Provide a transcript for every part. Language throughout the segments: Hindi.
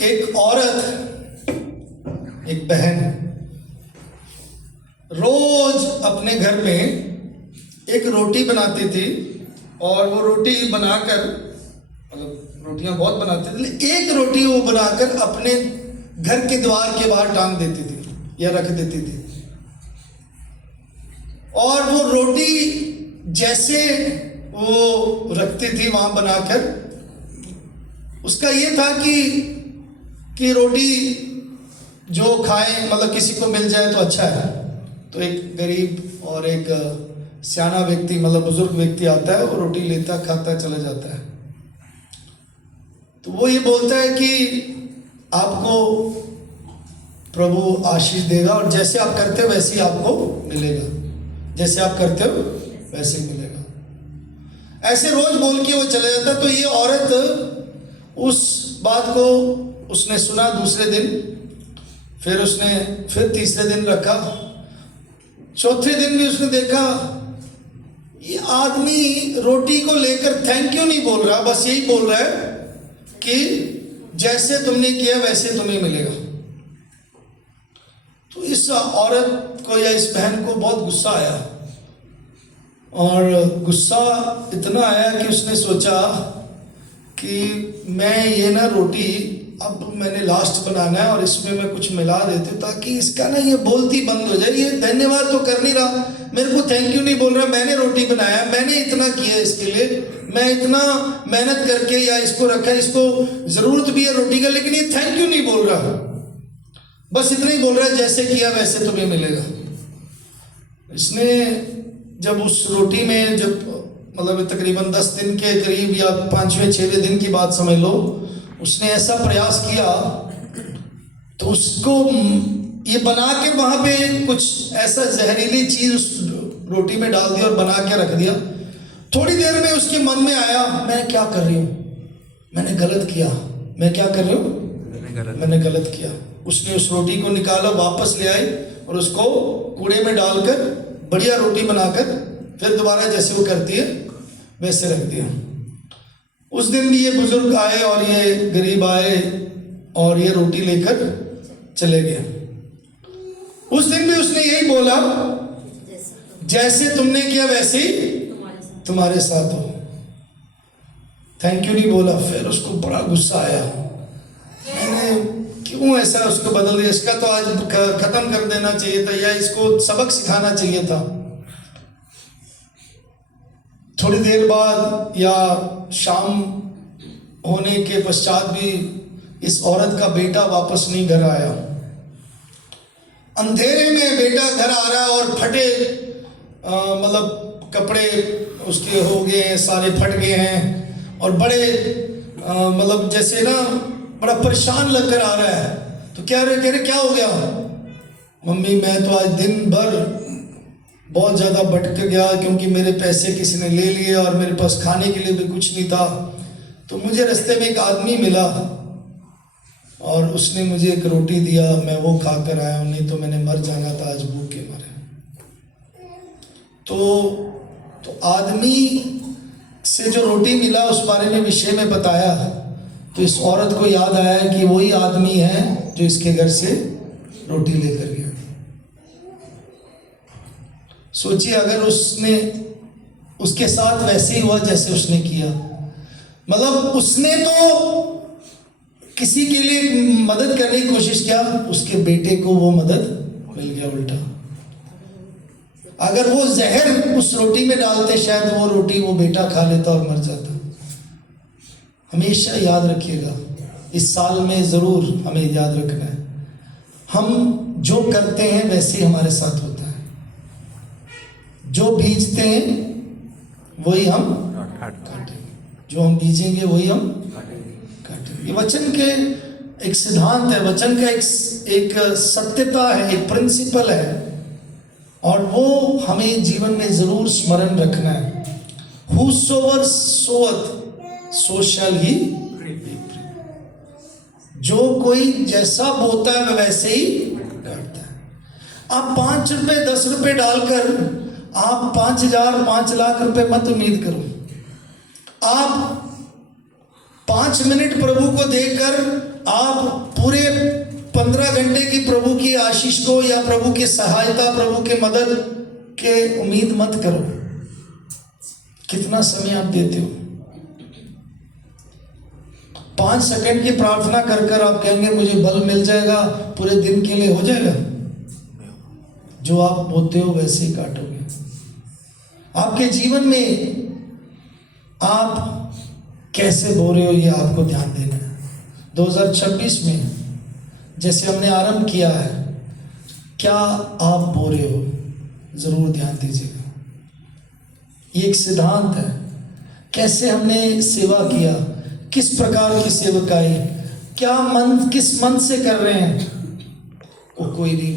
एक औरत, एक बहन रोज अपने घर में एक रोटी बनाती थी और वो रोटी बनाकर, मतलब रोटियां बहुत बनाती थी, लेकिन एक रोटी वो बनाकर अपने घर के द्वार के बाहर टांग देती थी या रख देती थी। और वो रोटी जैसे वो रखती थी वहां बनाकर, उसका ये था कि रोटी जो खाए, मतलब किसी को मिल जाए तो अच्छा है। तो एक गरीब और एक सियाना व्यक्ति, मतलब बुजुर्ग व्यक्ति आता है, वो रोटी लेता खाता चला जाता है। तो वो ये बोलता है कि आपको प्रभु आशीष देगा और जैसे आप करते हो वैसे ही आपको मिलेगा, जैसे आप करते हो वैसे ही मिलेगा। ऐसे रोज बोल के वो चला जाता। तो ये औरत उस बात को उसने सुना दूसरे दिन, फिर उसने फिर तीसरे दिन रखा, चौथे दिन भी उसने देखा ये आदमी रोटी को लेकर थैंक यू नहीं बोल रहा, बस यही बोल रहा है कि जैसे तुमने किया वैसे तुम्हें मिलेगा। तो इस औरत को या इस बहन को बहुत गुस्सा आया, और गुस्सा इतना आया कि उसने सोचा कि मैं ये ना रोटी अब मैंने लास्ट बनाना है और इसमें मैं कुछ मिला देती हूँ ताकि इसका ना ये बोलती बंद हो जाए। ये धन्यवाद तो कर नहीं रहा, मेरे को थैंक यू नहीं बोल रहा। मैंने रोटी बनाया, मैंने इतना किया इसके लिए, मैं इतना मेहनत करके या इसको रखा, इसको जरूरत भी है रोटी का, लेकिन ये थैंक यू नहीं बोल रहा, बस इतना ही बोल रहा है जैसे किया वैसे तुम्हें मिलेगा। इसने जब उस रोटी में, जब मतलब तकरीबन 10 दिन के करीब या 5वें-6वें दिन की बात समझ लो, उसने ऐसा प्रयास किया तो उसको ये बना के वहां पे कुछ ऐसा जहरीली चीज उस रोटी में डाल दिया और बना के रख दिया। थोड़ी देर में उसके मन में आया, मैं क्या कर रही हूँ, मैंने गलत किया, मैं क्या कर रही हूँ, मैंने गलत किया। उसने उस रोटी को निकाला, वापस ले आई और उसको कूड़े में डालकर बढ़िया रोटी बनाकर फिर दोबारा जैसे वो करती है वैसे रख दिया। उस दिन भी ये बुजुर्ग आए और ये गरीब आए और ये रोटी लेकर चले गए। उस दिन भी उसने यही बोला, जैसे तुमने किया वैसे ही तुम्हारे साथ हो। थैंक यू नहीं बोला। फिर उसको बड़ा गुस्सा आया, मैंने क्यों ऐसा उसको बदल दिया, इसका तो आज खत्म कर देना चाहिए था या इसको सबक सिखाना चाहिए था। थोड़ी देर बाद या शाम होने के पश्चात भी इस औरत का बेटा वापस नहीं घर आया। अंधेरे में बेटा घर आ रहा है और फटे मतलब कपड़े उसके हो गए हैं, सारे फट गए हैं और बड़े मतलब जैसे ना बड़ा परेशान लगकर आ रहा है। तो कह रहे क्या हो गया? मम्मी मैं तो आज दिन भर बहुत ज़्यादा भटक गया क्योंकि मेरे पैसे किसी ने ले लिए और मेरे पास खाने के लिए भी कुछ नहीं था। तो मुझे रास्ते में एक आदमी मिला और उसने मुझे एक रोटी दिया, मैं वो खा कर आया, नहीं तो मैंने मर जाना था आज भूख के मारे। तो आदमी से जो रोटी मिला उस बारे में विषय में बताया, तो इस औरत को याद आया कि वही आदमी है जो इसके घर से रोटी लेकर गया। सोचिए अगर उसने उसके साथ वैसे ही हुआ जैसे उसने किया, मतलब उसने तो किसी के लिए मदद करने की कोशिश किया, उसके बेटे को वो मदद मिल गया उल्टा। अगर वो जहर उस रोटी में डालते शायद वो रोटी वो बेटा खा लेता और मर जाता। हमेशा याद रखिएगा, इस साल में जरूर हमें याद रखना है, हम जो करते हैं वैसे ही हमारे साथ होता है। जो बीजते हैं वही हम काटेंगे, जो हम बीजेंगे वही हम काटेंगे। ये वचन के एक सिद्धांत है, वचन का एक सत्यता है, एक प्रिंसिपल है, और वो हमें जीवन में जरूर स्मरण रखना है। Whosoever soweth, so shall he reap। जो कोई जैसा बोता है वैसे ही करता है। आप 5 रुपए 10 रुपए डालकर आप 5,000 5 लाख रुपए मत उम्मीद करो। आप 5 मिनट प्रभु को देकर आप पूरे 15 घंटे की प्रभु की आशीष को या प्रभु की सहायता, प्रभु के मदद के उम्मीद मत करो। कितना समय आप देते हो? 5 सेकंड की प्रार्थना कर कर आप कहेंगे मुझे बल मिल जाएगा, पूरे दिन के लिए हो जाएगा? जो आप बोते हो वैसे ही काटोगे। आपके जीवन में आप कैसे बो रहे हो, ये आपको ध्यान देना है। 2026 में जैसे हमने आरंभ किया है, क्या आप बो रहे हो? जरूर ध्यान दीजिएगा। ये एक सिद्धांत है। कैसे हमने सेवा किया, किस प्रकार की सेवकाई, क्या मन, किस मन से कर रहे हैं, वो कोई नहीं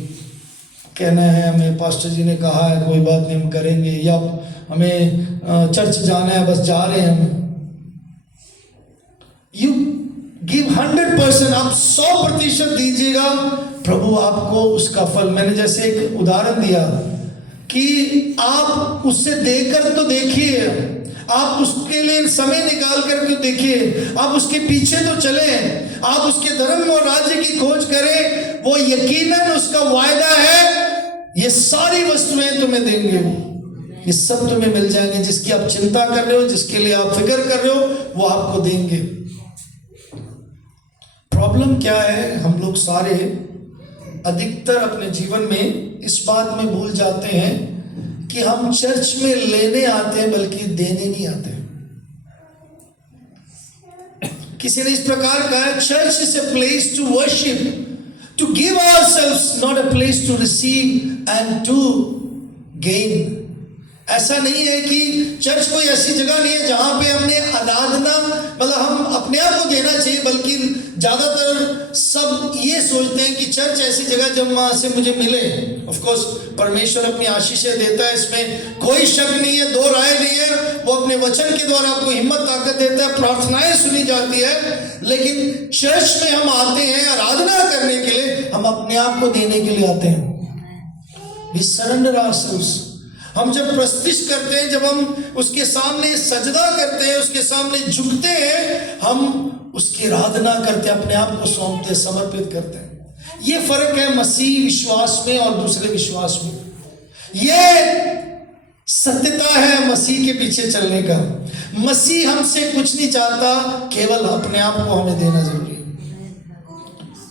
कहना है हमें पास्टर जी ने कहा है कोई बात नहीं हम करेंगे, या हमें चर्च जाना है बस जा रहे हैं हम। यू गिव 100%, आप 100% दीजिएगा, प्रभु आपको उसका फल। मैंने जैसे एक उदाहरण दिया कि आप उससे देकर तो देखिए, आप उसके लिए समय निकाल कर के देखिए, आप उसके पीछे तो चले, आप उसके धर्म और राज्य की खोज करें, वो यकीनन उसका वायदा है ये सारी वस्तुएं तुम्हें देंगे, ये सब तुम्हें मिल जाएंगे। जिसकी आप चिंता कर रहे हो, जिसके लिए आप फिक्र कर रहे हो, वो आपको देंगे। प्रॉब्लम क्या है, हम लोग सारे अधिकतर अपने जीवन में इस बात में भूल जाते हैं कि हम चर्च में लेने आते हैं बल्कि देने नहीं आते। किसी ने इस प्रकार कहा है, church is a place to worship, to give ourselves, not a place to receive and to gain। ऐसा नहीं है कि चर्च कोई ऐसी जगह नहीं है जहां पे हमने आराधना, मतलब हम अपने आप को देना चाहिए, बल्कि ज्यादातर सब ये सोचते हैं कि चर्च ऐसी जगह जब वहां से मुझे मिले। ऑफ कोर्स परमेश्वर अपनी आशीषें देता है, इसमें कोई शक नहीं है, दो राय नहीं है। वो अपने वचन के द्वारा आपको हिम्मत ताकत देता है, प्रार्थनाएं सुनी जाती है। लेकिन चर्च में हम आते हैं आराधना करने के लिए, हम अपने आप को देने के लिए आते हैं। We surrender ourselves। हम जब प्रस्तिश करते हैं, जब हम उसके सामने सजदा करते हैं, उसके सामने झुकते हैं, हम उसकी आराधना करते हैं, अपने आप को सौंपते, समर्पित करते हैं। ये फर्क है मसीह विश्वास में और दूसरे विश्वास में। ये सत्यता है मसीह के पीछे चलने का। मसीह हमसे कुछ नहीं चाहता, केवल अपने आप को हमें देना जरूरी है।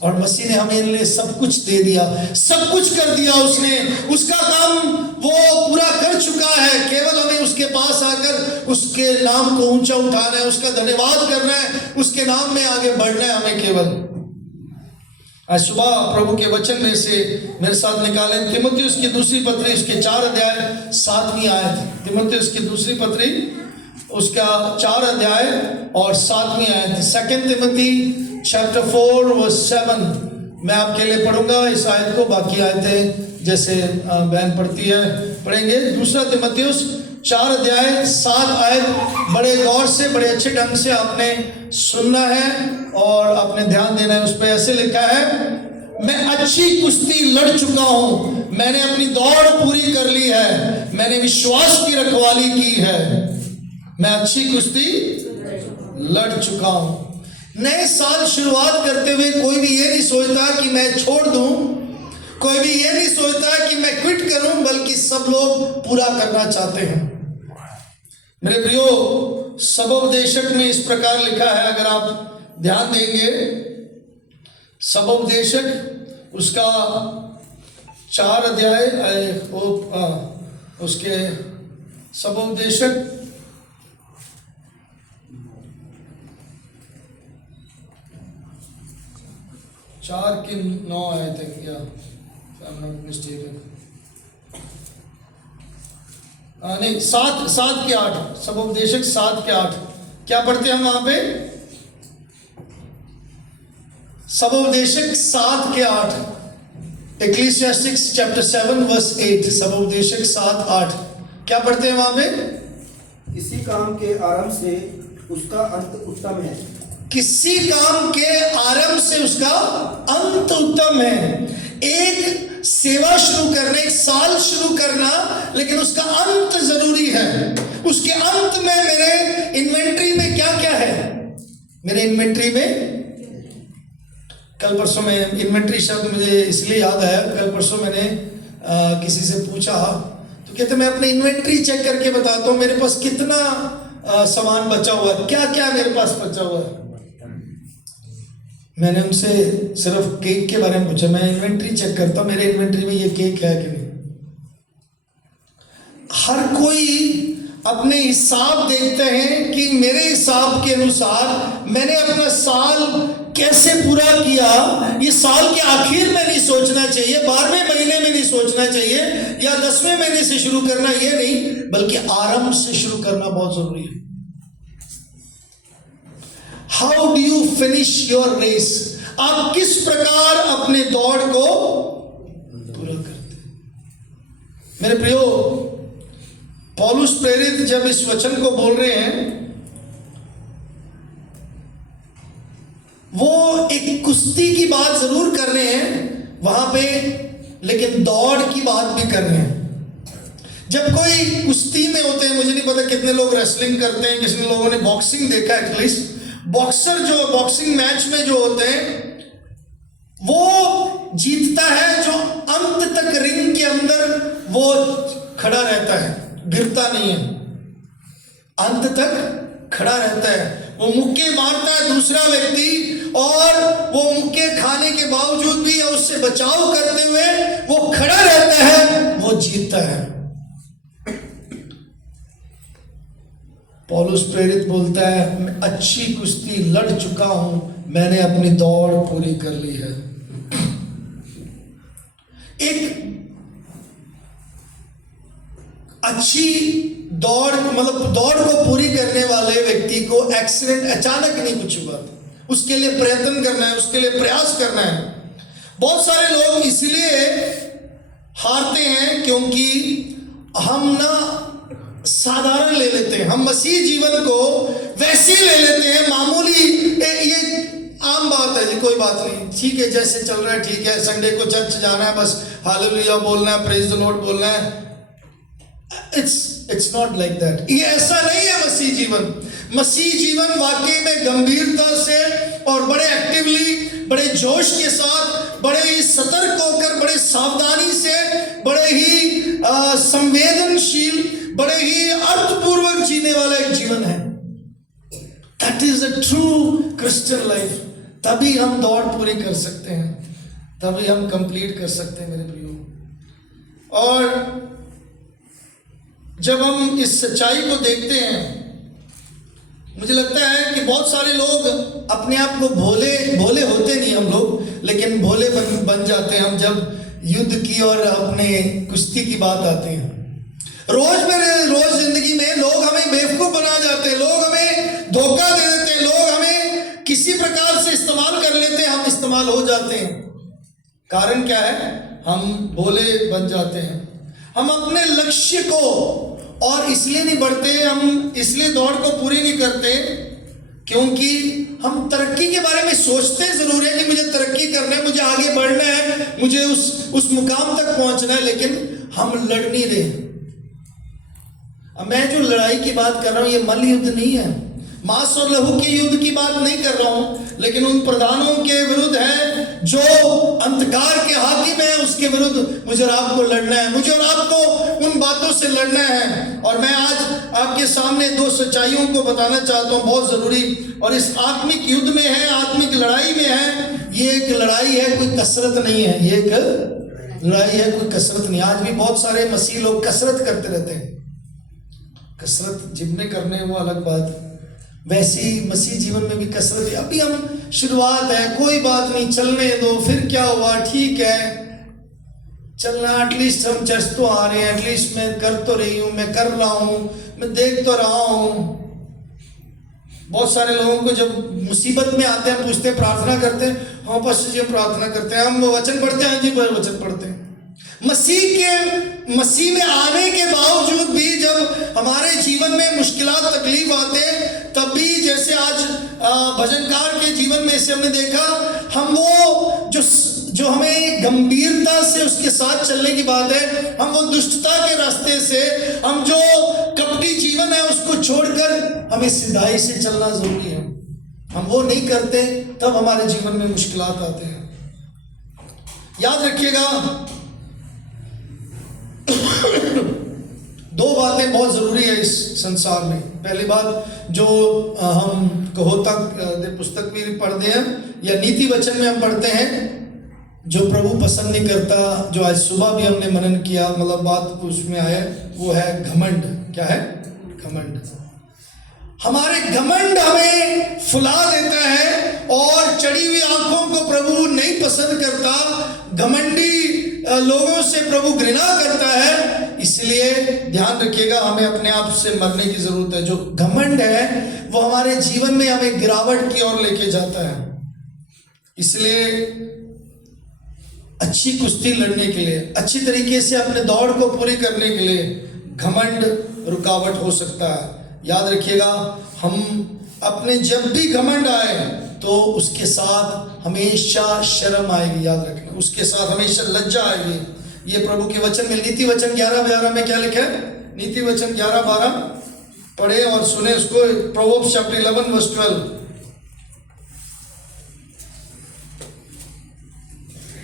और मसीह ने हमें लिए सब कुछ दे दिया, सब कुछ कर दिया उसने, उसका काम वो पूरा कर चुका है। केवल हमें उसके पास आकर उसके नाम को ऊंचा उठाना है, उसका धन्यवाद करना है, उसके नाम में आगे बढ़ना है हमें केवल। आज सुबह प्रभु के वचन में से मेरे साथ निकाले तीमुथियुस की दूसरी पत्री, उसके 4 अध्याय 7वीं आयत। तीमुथियुस की दूसरी पत्री उसका 4 अध्याय और 7वीं आयत। 2 तिमोथी चैप्टर 4 वर्स 7। मैं आपके लिए पढ़ूंगा इस आयत को, बाकी आयतें जैसे बहन पढ़ती है पढ़ेंगे। 2 तिमोथियुस 4 अध्याय 7 आयत बड़े गौर से, बड़े अच्छे ढंग से आपने सुनना है और आपने ध्यान देना है। उस पर ऐसे लिखा है, मैं अच्छी कुश्ती लड़ चुका हूं, मैंने अपनी दौड़ पूरी कर ली है, मैंने विश्वास की रखवाली की है। मैं अच्छी कुश्ती लड़ चुका हूं। नए साल शुरुआत करते हुए कोई भी ये नहीं सोचता कि मैं छोड़ दूं, कोई भी ये नहीं सोचता कि मैं क्विट करूं, बल्कि सब लोग पूरा करना चाहते हैं। मेरे प्रियो, सबोपदेशक में इस प्रकार लिखा है, अगर आप ध्यान देंगे, सबोपदेशक उसका 4 अध्याय उसके सबोपदेशक 4 की 9 आयत है क्या? I'm not mistaken। नहीं, 7 के 8, सबोपदेशक 7 के 8। क्या पढ़ते हैं हम वहां पे? सबोपदेशक 7 के 8, Ecclesiastes chapter 7 verse 8। सबोपदेशक 7, 8 क्या पढ़ते हैं वहां पे? इसी काम के आरंभ से उसका अंत उत्तम है। किसी काम के आरंभ से उसका अंत उत्तम है। एक सेवा शुरू करना, एक साल शुरू करना, लेकिन उसका अंत जरूरी है। उसके अंत में मेरे इन्वेंट्री में क्या क्या है? मेरे इन्वेंट्री में कल परसों में इन्वेंट्री शब्द मुझे इसलिए याद आया, कल परसों मैंने किसी से पूछा तो कहते मैं अपने इन्वेंट्री चेक करके बताता हूँ मेरे पास कितना सामान बचा हुआ है, क्या क्या मेरे पास बचा हुआ है। मैंने उनसे सिर्फ केक के बारे में पूछा, मैं इन्वेंट्री चेक करता हूँ मेरे इन्वेंट्री में ये केक है कि नहीं। हर कोई अपने हिसाब देखते हैं कि मेरे हिसाब के अनुसार मैंने अपना साल कैसे पूरा किया। ये साल के आखिर में नहीं सोचना चाहिए, 12वें महीने में नहीं सोचना चाहिए, या 10वें महीने से शुरू करना, ये नहीं, बल्कि आरंभ से शुरू करना बहुत जरूरी है। How do you finish your race? आप किस प्रकार अपने दौड़ को पूरा करते हैं? मेरे प्रियो, पौलुस प्रेरित जब इस वचन को बोल रहे हैं, वो एक कुश्ती की बात जरूर कर रहे हैं वहां पे, लेकिन दौड़ की बात भी कर रहे हैं। जब कोई कुश्ती में होते हैं, मुझे नहीं पता कितने लोग रेसलिंग करते हैं, कितने लोगों ने बॉक्सिंग देखा एटलीस्ट, बॉक्सर जो बॉक्सिंग मैच में जो होते हैं वो जीतता है जो अंत तक रिंग के अंदर वो खड़ा रहता है, गिरता नहीं है, अंत तक खड़ा रहता है। वो मुक्के मारता है दूसरा व्यक्ति, और वो मुक्के खाने के बावजूद भी या उससे बचाव करते हुए वो खड़ा रहता है, वो जीतता है। पौलुस प्रेरित बोलता है, मैं अच्छी कुश्ती लड़ चुका हूं, मैंने अपनी दौड़ पूरी कर ली है। एक अच्छी दौड़, मतलब दौड़ को पूरी करने वाले व्यक्ति को एक्सीडेंट अचानक नहीं कुछ हुआ, उसके लिए प्रयत्न करना है, उसके लिए प्रयास करना है। बहुत सारे लोग इसलिए हारते हैं क्योंकि हम ना साधारण ले लेते हैं, हम मसीह जीवन को वैसे ही ले लेते हैं, मामूली, ये आम बात है जी, कोई बात नहीं, ठीक है, जैसे चल रहा है ठीक है, संडे को चर्च जाना है, बस हालेलुया बोलना है, प्रेज द लॉर्ड बोलना है। It's not like that. ये ऐसा नहीं है मसीह जीवन। मसीह जीवन वाकई में गंभीरता से और बड़े एक्टिवली, बड़े जोश के साथ, बड़े ही सतर्क होकर, बड़े सावधानी से, बड़े ही संवेदनशील, बड़े ही अर्थपूर्वक जीने वाला एक जीवन है। That is a true Christian life. तभी हम दौड़ पूरी कर सकते हैं, तभी हम कंप्लीट कर सकते हैं मेरे प्रियो। और जब हम इस सच्चाई को देखते हैं, मुझे लगता है कि बहुत सारे लोग अपने आप को भोले होते नहीं हम लोग, लेकिन भोले बन जाते हैं हम जब युद्ध की और अपने कुश्ती की बात आती है। रोज जिंदगी में लोग हमें बेवकूफ बना जाते हैं, लोग हमें धोखा दे देते हैं, लोग हमें किसी प्रकार से इस्तेमाल कर लेते हैं, हम इस्तेमाल हो जाते हैं। कारण क्या है? हम भोले बन जाते हैं। हम अपने लक्ष्य को और इसलिए नहीं बढ़ते, हम इसलिए दौड़ को पूरी नहीं करते क्योंकि हम तरक्की के बारे में सोचते जरूर है कि मुझे तरक्की करना है, मुझे आगे बढ़ना है, मुझे उस मुकाम तक पहुंचना है, लेकिन हम लड़ नहीं रहे। अब मैं जो लड़ाई की बात कर रहा हूं, ये मल्ल युद्ध नहीं है, मांस और लहू के युद्ध की बात नहीं कर रहा हूं, लेकिन उन प्रधानों के विरुद्ध है जो अंधकार के हाकिम है, उसके विरुद्ध मुझे और आपको लड़ना है, मुझे और आपको उन बातों से लड़ना है। और मैं आज आपके सामने दो सच्चाइयों को बताना चाहता हूं, बहुत जरूरी, और इस आत्मिक युद्ध में है, आत्मिक लड़ाई में है। ये एक लड़ाई है, कोई कसरत नहीं है, ये एक लड़ाई है, कोई कसरत नहीं। आज भी बहुत सारे मसीह लोग कसरत करते रहते हैं, कसरत जिम में करने वो अलग बात, वैसी मसीह जीवन में भी कसरत है। अभी हम शुरुआत है, कोई बात नहीं, चलने दो, फिर क्या हुआ, ठीक है चलना, एटलीस्ट हम चर्च तो आ रहे हैं, एटलीस्ट मैं कर तो रही हूं, मैं कर रहा हूं, मैं देख तो रहा हूं। बहुत सारे लोगों को जब मुसीबत में आते हैं पूछते हैं, प्रार्थना करते हैं, हाँ पास्टर जी प्रार्थना करते हैं, हम वचन पढ़ते हैं, जी वचन पढ़ते हैं। मसीह में आने के बावजूद भी जब हमारे जीवन में मुश्किलात तकलीफ आते, तब भी जैसे आज भजनकार के जीवन में इसे हमने देखा, हम वो जो हमें गंभीरता से उसके साथ चलने की बात है, हम वो दुष्टता के रास्ते से, हम जो कपटी जीवन है उसको छोड़कर हमें सिधाई से चलना जरूरी है। हम वो नहीं करते, तब हमारे जीवन में मुश्किलात आते हैं। याद रखिएगा, दो बातें बहुत जरूरी है इस संसार में। पहली बात, जो हम कहोता पुस्तक भी पढ़ते हैं या नीति वचन में हम पढ़ते हैं, जो प्रभु पसंद नहीं करता, जो आज सुबह भी हमने मनन किया, मतलब बात उसमें आया, वो है घमंड। क्या है? घमंड। हमारे घमंड हमें फुला देता है और चढ़ी हुई आंखों को प्रभु नहीं पसंद करता। घमंडी लोगों से प्रभु घृणा करता है। इसलिए ध्यान रखिएगा, हमें अपने आप से मरने की जरूरत है। जो घमंड है वो हमारे जीवन में हमें गिरावट की ओर लेके जाता है। इसलिए अच्छी कुश्ती लड़ने के लिए, अच्छी तरीके से अपने दौड़ को पूरी करने के लिए घमंड रुकावट हो सकता है। याद रखिएगा, हम अपने जब भी घमंड आए तो उसके साथ हमेशा शर्म आएगी। याद रखना, उसके साथ हमेशा लज्जा आएगी। ये प्रभु के वचन में नीति वचन 11:12 में क्या लिखा है? नीति वचन 11:12 पढ़े और सुने उसको। Proverbs chapter 11 verse 12।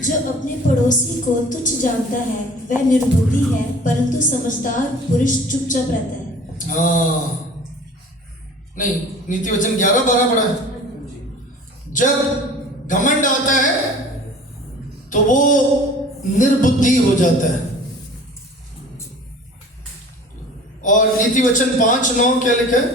जो अपने पड़ोसी को तुच्छ जानता है वह निर्बुद्धि है, परंतु समझदार पुरुष चुपचाप रहता है। हाँ, नहीं, नीति वचन 11:12 पढ़ा है। जब घमंड आता है तो वो निर्बुद्धि हो जाता है। और नीति वचन 5:9 क्या लिखा है?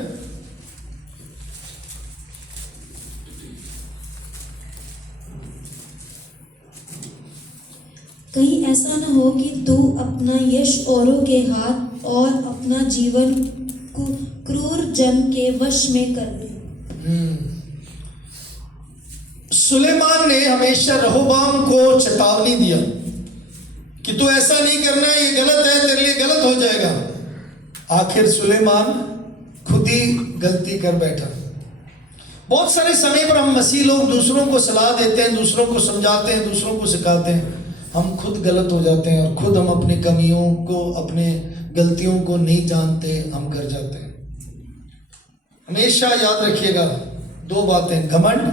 कहीं ऐसा न हो कि तू अपना यश औरों के हाथ और अपना जीवन क्रूर जन के वश में कर दे। सुलेमान ने हमेशा रहोबाम को चेतावनी दिया कि तू ऐसा नहीं करना, ये गलत है, तेरे लिए गलत हो जाएगा। आखिर सुलेमान खुद ही गलती कर बैठा। बहुत सारे समय पर हम मसीह लोग दूसरों को सलाह देते हैं, दूसरों को समझाते हैं, दूसरों को सिखाते हैं, हम खुद गलत हो जाते हैं और खुद हम अपनी कमियों को, अपने गलतियों को नहीं जानते, हम कर जाते हैं। हमेशा याद रखिएगा दो बातें, घमंड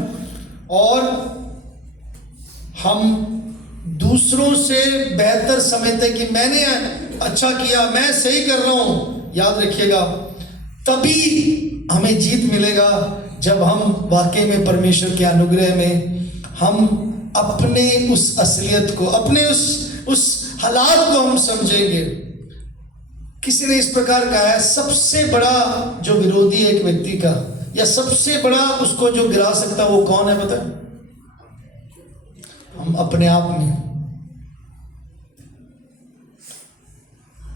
और हम दूसरों से बेहतर समझते कि मैंने अच्छा किया, मैं सही कर रहा हूं। याद रखिएगा, तभी हमें जीत मिलेगा जब हम वाकई में परमेश्वर के अनुग्रह में हम अपने उस असलियत को, अपने उस हालात को हम समझेंगे। किसी ने इस प्रकार कहा है, सबसे बड़ा जो विरोधी है एक व्यक्ति का, या सबसे बड़ा उसको जो गिरा सकता है, वो कौन है पता है? हम अपने आप में।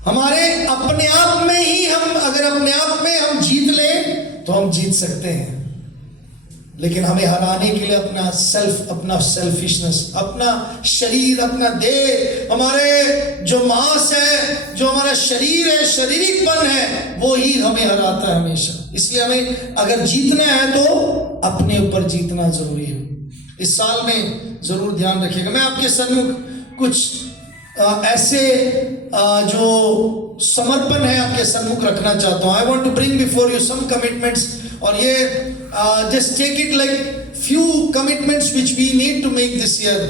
हमारे अपने आप में ही हम, अगर अपने आप में हम जीत लें तो हम जीत सकते हैं। लेकिन हमें हराने के लिए अपना सेल्फ, अपना सेल्फिशनेस, अपना शरीर, अपना देह, हमारे जो मांस है, जो हमारा शरीर है, शारीरिकपन है, वो ही हमें हराता है हमेशा। इसलिए हमें अगर जीतना है तो अपने ऊपर जीतना जरूरी है। इस साल में जरूर ध्यान रखिएगा। मैं आपके सम्मुख कुछ ऐसे जो समर्पण है आपके सम्मुख रखना चाहता हूँ। I want to bring before you some commitments, और ये just take it like few commitments which we need to make this year,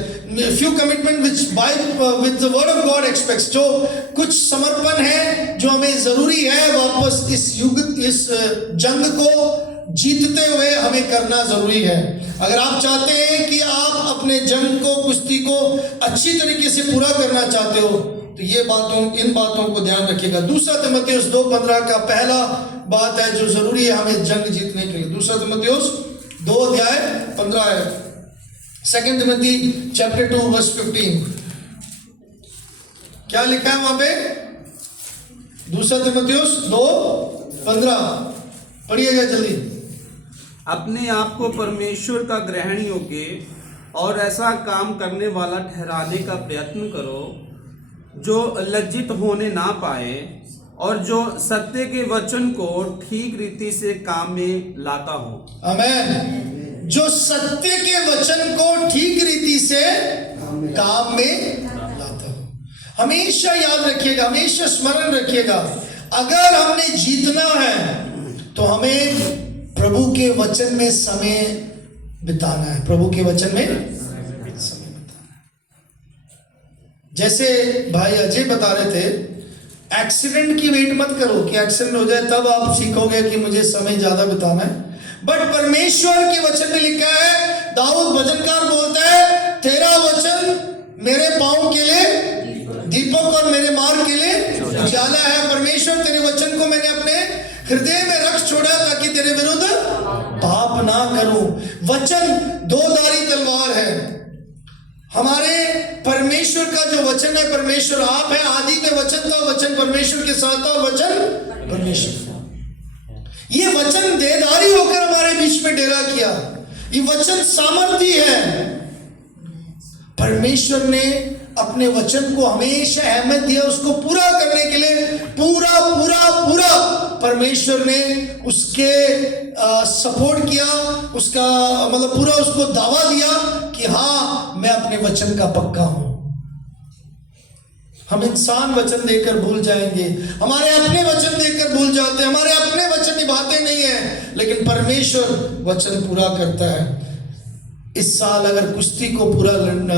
few commitments which with the word of God expects। जो कुछ समर्पण है जो हमें जरूरी है वापस इस युग, इस जंग को जीतते हुए हमें करना जरूरी है। अगर आप चाहते हैं कि आप अपने जंग को, कुश्ती को अच्छी तरीके से पूरा करना चाहते हो, तो ये इन बातों को ध्यान रखिएगा। दूसरा तीमुथियुस 2:15 का पहला बात है जो जरूरी है हमें जंग जीतने के लिए। दूसरा तीमुथियुस 2:15 है। सेकंड तिमोथी चैप्टर 2 वर्स 15 क्या लिखा है वहां पे? दूसरा तीमुथियुस 2:15 पढ़िएगा जल्दी। अपने आप को परमेश्वर का ग्रहण योग्य और ऐसा काम करने वाला ठहराने का प्रयत्न करो जो लज्जित होने ना पाए और जो सत्य के वचन को ठीक रीति से काम में लाता हो। आमीन। जो सत्य के वचन को ठीक रीति से काम में लाता हो। हमेशा याद रखिएगा, हमेशा स्मरण रखिएगा, अगर हमने जीतना है तो हमें प्रभु के वचन में समय बिताना है, प्रभु के वचन में समय बिताना है। जैसे भाई अजय बता रहे थे, एक्सीडेंट की वेट मत करो कि एक्सीडेंट हो जाए तब आप सीखोगे कि मुझे समय ज्यादा बिताना है। बट परमेश्वर के वचन में लिखा है, दाऊद भजनकार बोलता है, तेरा वचन मेरे पांव के लिए दीपक और मेरे मार्ग के लिए उजाला है। परमेश्वर तेरे वचन को मैंने अपने हृदय में रख छोड़ा ताकि तेरे विरुद्ध पाप ना करूं। वचन दो-धारी तलवार है। हमारे परमेश्वर का जो वचन है, परमेश्वर आप है। आदि में वचन था, वचन परमेश्वर के साथ था और वचन परमेश्वर था। ये वचन देहधारी होकर हमारे बीच में डेरा किया। ये वचन सामर्थी है। परमेश्वर ने अपने वचन को हमेशा अहमियत दिया, उसको पूरा करने के लिए पूरा पूरा पूरा परमेश्वर ने उसके सपोर्ट किया, उसका मतलब पूरा उसको दावा दिया कि हाँ मैं अपने वचन का पक्का हूं। हम इंसान वचन देकर भूल जाएंगे, हमारे अपने वचन देकर भूल जाते हैं, हमारे अपने वचन निभाते नहीं है, लेकिन परमेश्वर वचन पूरा करता है। इस साल अगर कुश्ती को पूरा करना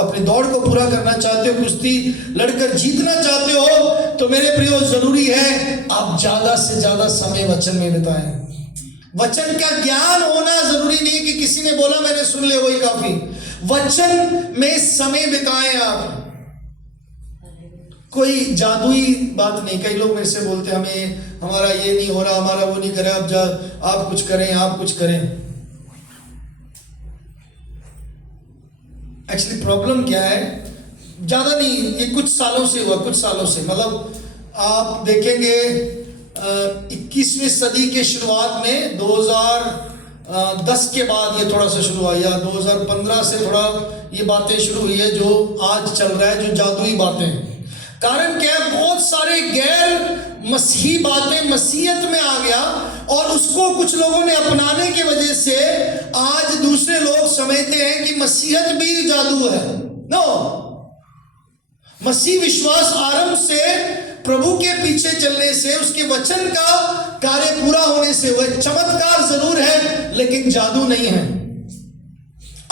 अपनी दौड़ को पूरा करना चाहते हो, कुश्ती लड़कर जीतना चाहते हो, तो मेरे प्रियो जरूरी है आप ज्यादा से ज्यादा समय वचन में बिताएं। वचन का ज्ञान होना जरूरी नहीं है कि किसी ने बोला मैंने सुन लिया वही काफी। वचन में समय बिताएं आप। कोई जादुई बात नहीं। कई लोग मेरे से बोलते हमें हमारा ये नहीं हो रहा, हमारा वो नहीं करे, आप कुछ करें, आप कुछ करें। एक्चुअली प्रॉब्लम क्या है, ज़्यादा नहीं, ये कुछ सालों से हुआ, कुछ सालों से। मतलब आप देखेंगे 21वीं सदी के शुरुआत में 2010 के बाद ये थोड़ा सा शुरू हुआ, या 2015 से थोड़ा ये बातें शुरू हुई है जो आज चल रहा है, जो जादुई बातें। कारण क्या है, बहुत सारे गैर मसीही बातें मसीहत में आ गया और उसको कुछ लोगों ने अपनाने की वजह से आज दूसरे लोग समझते हैं कि मसीहत भी जादू है। नो, मसीह विश्वास आरंभ से प्रभु के पीछे चलने से, उसके वचन का कार्य पूरा होने से वह चमत्कार जरूर है लेकिन जादू नहीं है।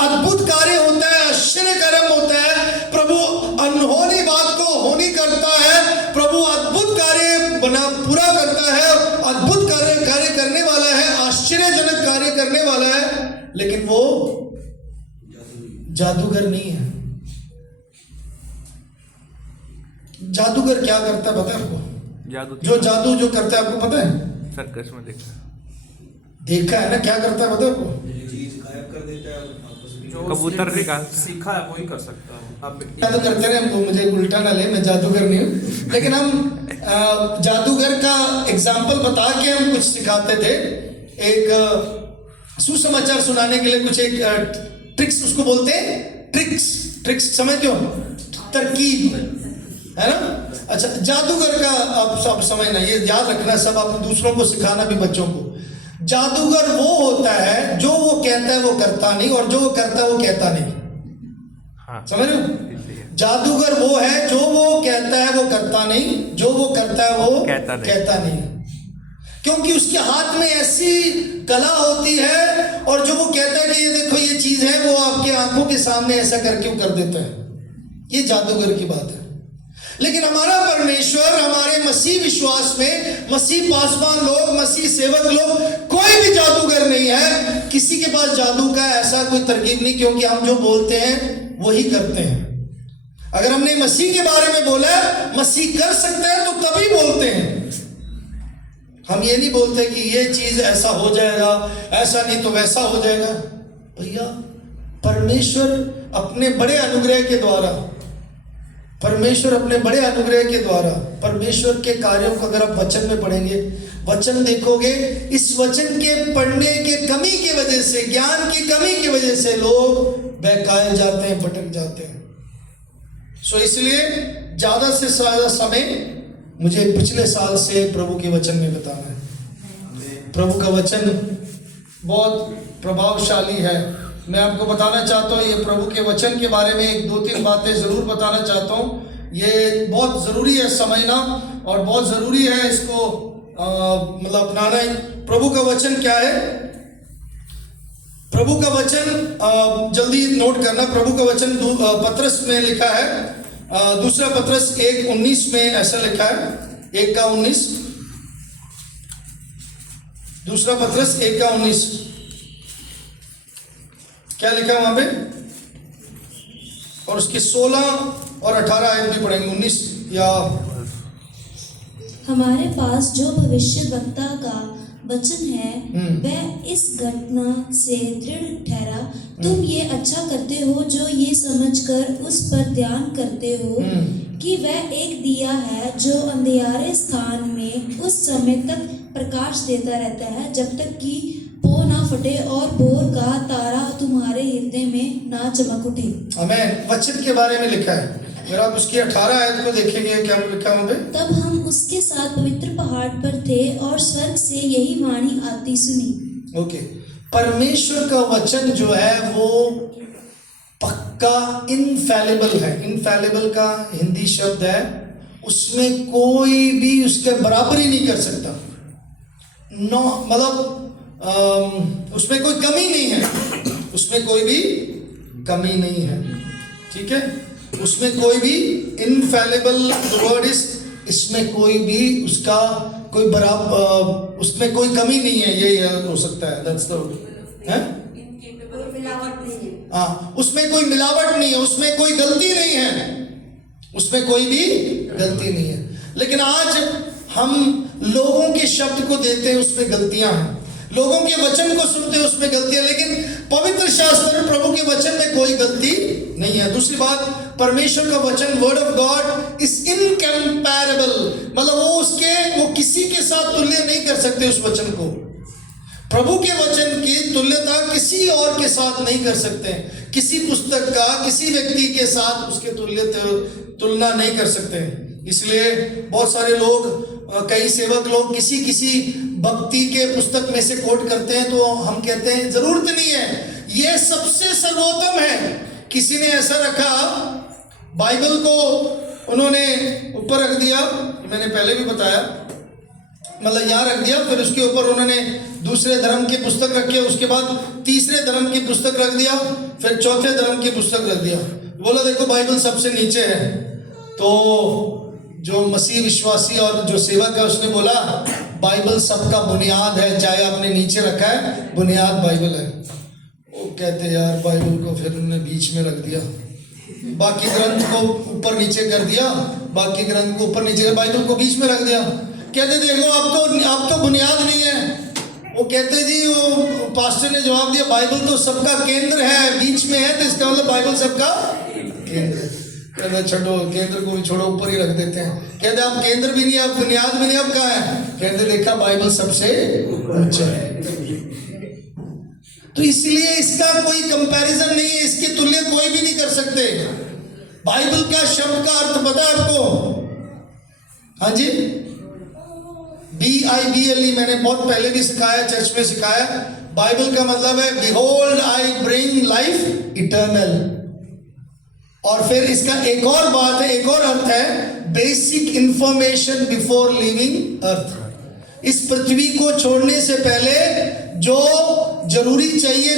अद्भुत कार्य होता है, आश्चर्य कर्म होता है। प्रभु अनहोनी बात को होनी करता है। प्रभु अद्भुत कार्य पूरा करता है, अद्भुत कार्य करने वाला है, आश्चर्यजनक कार्य करने वाला है, लेकिन वो जादूगर नहीं है। जादूगर क्या करता है पता है आपको? जो करता है आपको पता है? सर्कस में देखा है ना, क्या करता है पता है आपको? चीज गायब कर देता है, कबूतर निकालता सीखा है वही कर सकता हूँ। आप जादू करते रहे हमको, मुझे उल्टा ना ले, मैं जादूगर नहीं हूँ, लेकिन हम जादूगर का एग्जाम्पल बता के हम कुछ सिखाते थे। एक सुसमाचार सुनाने के लिए कुछ एक ट्रिक्स उसको बोलते हैं, ट्रिक्स समझते हो? तरकीब है ना। अच्छा, जादूगर का आप सब समझना, ये याद रखना सब, आप दूसरों को सिखाना भी बच्चों को। जादूगर वो होता है जो वो कहता है वो करता नहीं, और जो वो करता है वो कहता नहीं। हाँ। समझ रहे हो? जादूगर वो है जो वो कहता है वो करता नहीं, जो वो करता है वो कहता नहीं। क्योंकि उसके हाथ में ऐसी कला होती है, और जो वो कहता है कि ये देखो ये चीज है, वो आपके आंखों के सामने ऐसा करके कर देता है। ये जादूगर की बात है। लेकिन हमारा परमेश्वर, हमारे मसीह विश्वास में मसीह पासवान लोग, मसीह सेवक लोग, कोई भी जादूगर नहीं है। किसी के पास जादू का ऐसा कोई तरकीब नहीं, क्योंकि हम जो बोलते हैं वही करते हैं। अगर हमने मसीह के बारे में बोला, मसीह कर सकता है, तो तभी बोलते हैं। हम ये नहीं बोलते कि ये चीज ऐसा हो जाएगा, ऐसा नहीं तो वैसा हो जाएगा। भैया, परमेश्वर अपने बड़े अनुग्रह के द्वारा, परमेश्वर के कार्यों को अगर आप वचन में पढ़ेंगे, वचन देखोगे, इस वचन के पढ़ने के कमी की वजह से, ज्ञान की कमी की वजह से लोग बहकाए जाते हैं, भटक जाते हैं। सो इसलिए ज्यादा से ज्यादा समय मुझे पिछले साल से प्रभु के वचन में बिताना है। प्रभु का वचन बहुत प्रभावशाली है। मैं आपको बताना चाहता हूँ, ये प्रभु के वचन के बारे में एक दो तीन बातें ज़रूर बताना चाहता हूँ। ये बहुत ज़रूरी है समझना, और बहुत ज़रूरी है इसको मतलब अपनाना। प्रभु का वचन क्या है? प्रभु का वचन जल्दी नोट करना। प्रभु का वचन पत्रस में लिखा है, दूसरा पत्रस 1:19 में ऐसा लिखा है, 1:19, दूसरा पत्रस 1:19 क्या लिखा है वहां पे? और उसके 16 और 18 आयत भी पढ़ेंगे, 19 या हमारे पास जो भविष्यवक्ता का वचन है वह इस घटना से दृढ़ ठहरा। तुम ये अच्छा करते हो जो ये समझकर उस पर ध्यान करते हो कि वह एक दिया है जो अंधियारे स्थान में उस समय तक प्रकाश देता रहता है जब तक कि पो ना फटे और भोर का तारा तुम्हारे हृदय में ना चमक उठे। आमीन। वचन के बारे में लिखा है, अगर आप उसकी 18 आयत को देखेंगे क्या लिखा है वहां पे? तब हम उसके साथ पवित्र पहाड़ पर थे और स्वर्ग से यही वाणी आती सुनी। ओके, परमेश्वर का वचन जो है वो पक्का इनफैलिबल है। इनफैलिबल का हिंदी शब्द है, उसमें कोई भी उसके बराबरी नहीं कर सकता। नो मतलब उसमें कोई कमी नहीं है, उसमें कोई भी कमी नहीं है, ठीक है? उसमें कोई भी इनफैलिबल वर्ड इस, इसमें कोई भी उसका कोई बराबर, उसमें कोई कमी नहीं है, ये हो सकता है। दैट्स द है, हाँ, उसमें कोई मिलावट नहीं है, उसमें कोई गलती नहीं है, उसमें कोई भी गलती नहीं है। लेकिन आज हम लोगों के शब्द को देते हैं, उसमें गलतियां हैं, लोगों के वचन को सुनते हैं, उसमें गलतियां, लेकिन पवित्र शास्त्र प्रभु के वचन में कोई गलती नहीं है। दूसरी बात, परमेश्वर का वचन वर्ड ऑफ गॉड इज इनकम्पैरेबल, मतलब वो किसी के साथ तुल्य नहीं कर सकते उस वचन को। प्रभु के वचन की तुल्यता किसी और के साथ नहीं कर सकते, किसी पुस्तक का किसी व्यक्ति के साथ उसके तुलना नहीं कर सकते। इसलिए बहुत सारे लोग, कई सेवक लोग किसी भक्ति के पुस्तक में से कोट करते हैं, तो हम कहते हैं जरूरत नहीं है, ये सबसे सर्वोत्तम है। किसी ने ऐसा रखा, बाइबल को उन्होंने ऊपर रख दिया, मैंने पहले भी बताया, मतलब यहाँ रख दिया, फिर उसके ऊपर उन्होंने दूसरे धर्म की पुस्तक रखी, उसके बाद तीसरे धर्म की पुस्तक रख दिया, फिर चौथे धर्म की पुस्तक रख दिया, बोला देखो बाइबल सबसे नीचे है। तो जो मसीह विश्वासी और जो सेवक है उसने बोला बाइबल सबका बुनियाद है, चाहे आपने नीचे रखा है, बुनियाद बाइबल है। वो कहते यार बाइबल को फिर उन्होंने बीच में रख दिया, बाकी ग्रंथ को ऊपर नीचे कर दिया, बाकी ग्रंथ को ऊपर नीचे, बाइबल को बीच में रख दिया। कहते देखो आप तो बुनियाद नहीं है। वो कहते जी, वो पास्टर ने जवाब दिया बाइबल तो सबका केंद्र है, बीच में है, तो इसका मतलब बाइबल सबका केंद्र है। कहते छोड़ो, केंद्र को भी छोड़ो, ऊपर ही रख देते हैं। कहते आप केंद्र भी नहीं, आप बुनियाद भी नहीं, आप कहाँ है? कहते देखा बाइबल सबसे ऊंचा है। तो इसलिए इसका कोई कंपैरिजन नहीं है, इसके तुल्य कोई भी नहीं कर सकते। बाइबल का शब्द का अर्थ पता है आपको? हाँ जी, BIBLE, मैंने बहुत पहले भी सिखाया, चर्च में सिखाया। बाइबल का मतलब है behold I bring life eternal. और फिर इसका एक और बात है, एक और अर्थ है, बेसिक इंफॉर्मेशन बिफोर लिविंग अर्थ। इस पृथ्वी को छोड़ने से पहले जो जरूरी चाहिए,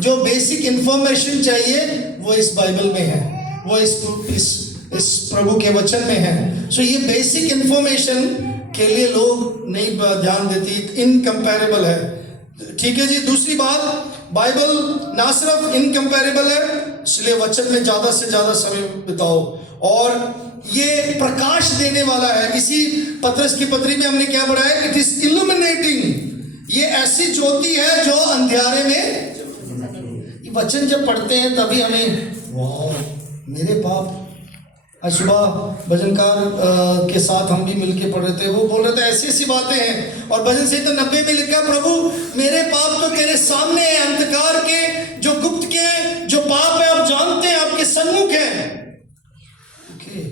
जो बेसिक इंफॉर्मेशन चाहिए, वो इस बाइबल में है, वो इस प्रभु के वचन में है। सो ये बेसिक इंफॉर्मेशन के लिए लोग नहीं ध्यान देती, इनकम्पैरेबल है, ठीक है जी। दूसरी बात, बाइबल ना सिर्फ इनकम्पैरेबल है, इसलिए वचन में ज्यादा से ज्यादा समय बिताओ, और ये प्रकाश देने वाला है। इसी पत्रस की पत्री में हमने क्या पढ़ा है? इट इज इल्यूमिनेटिंग, ये ऐसी ज्योति है जो अंधेरे में। वचन जब पढ़ते हैं तभी हमें वाह, मेरे पाप। आज सुबह भजनकार के साथ हम भी मिलके पढ़ रहे थे, वो बोल रहे थे ऐसी ऐसी बातें हैं, और भजन संहिता 90 में लिखा, प्रभु मेरे पाप तो तेरे सामने है, अंधकार के जो गुप्त के जो पाप है आप जानते हैं, आपके सन्मुख है। ओके,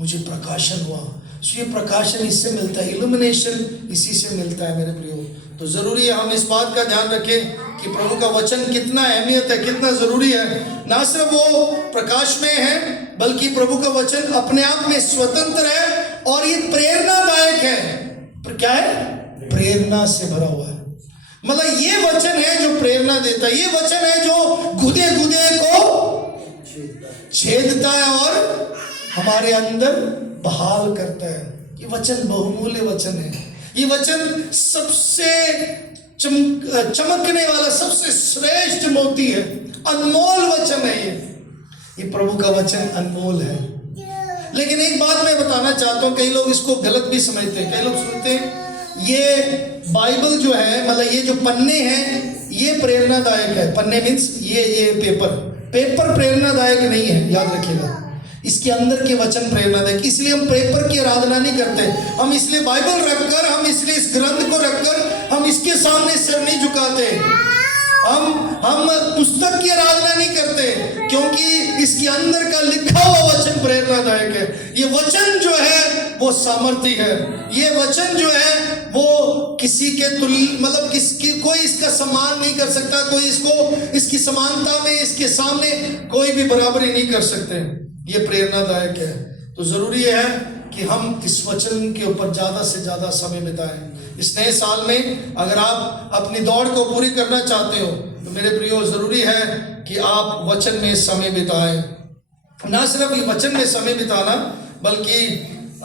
मुझे प्रकाशन हुआ। सो ये प्रकाशन इससे मिलता है, इल्यूमिनेशन इसी से मिलता है मेरे प्रियो। तो जरूरी है हम इस बात का ध्यान रखें कि प्रभु का वचन कितना अहमियत है, कितना जरूरी है। ना सिर्फ वो प्रकाश में है, बल्कि प्रभु का वचन अपने आप में स्वतंत्र है, और ये प्रेरणादायक है। क्या है? प्रेरणा से भरा हुआ है। मतलब ये वचन है जो प्रेरणा देता है, ये वचन है जो गुदे गुदे को छेदता है और हमारे अंदर बहाल करता है। ये वचन बहुमूल्य वचन है। ये वचन सबसे चमकने वाला, सबसे श्रेष्ठ मोती है, अनमोल वचन है। ये प्रभु का वचन अनमोल है। लेकिन एक बात मैं बताना चाहता हूं, कई लोग इसको गलत भी समझते हैं। कई लोग सुनते हैं ये बाइबल जो है, मतलब ये जो पन्ने हैं ये प्रेरणादायक है। पन्ने मीन्स ये पेपर प्रेरणादायक नहीं है, याद रखिएगा। इसके अंदर के वचन प्रेरणादायक। इसलिए हम पेपर की आराधना नहीं करते। हम इसलिए बाइबल रखकर, हम इसलिए इस ग्रंथ को रखकर हम इसके सामने सिर नहीं झुकाते। हम पुस्तक की आराधना नहीं करते, क्योंकि इसके अंदर का लिखा हुआ वचन प्रेरणादायक है। ये वचन जो है वो सामर्थी है। ये वचन जो है वो किसी के मतलब कोई इसका सम्मान नहीं कर सकता। कोई इसकी समानता में इसके सामने कोई भी बराबरी नहीं कर सकते। ये प्रेरणादायक है। तो जरूरी है कि हम इस वचन के ऊपर ज्यादा से ज्यादा समय बिताएं। इस नए साल में अगर आप अपनी दौड़ को पूरी करना चाहते हो तो मेरे प्रियो जरूरी है कि आप वचन में समय बिताएं। ना सिर्फ ये वचन में समय बिताना, बल्कि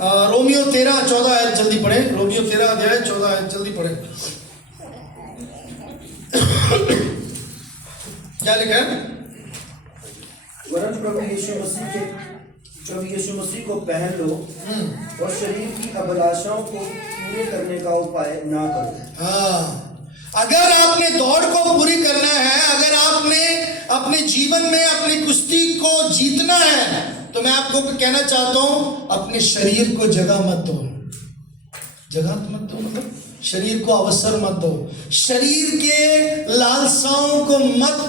रोमियो 13:14 आयत जल्दी पढ़े। रोमियो 13 अध्याय 14 आयत जल्दी पढ़े। क्या लिखा है? वरन प्रभु यीशु मसीह को पहन लो और शरीर की अभिलाषाओं को पूरे करने का उपाय ना करो। हाँ, अगर आपने दौड़ को पूरी करना है, अगर आपने अपने जीवन में अपनी कुश्ती को जीतना है, तो मैं आपको कहना चाहता हूं अपने शरीर को जगह मत दो। जगह मत दो मतलब शरीर को अवसर मत दो। शरीर के लालसाओं को मत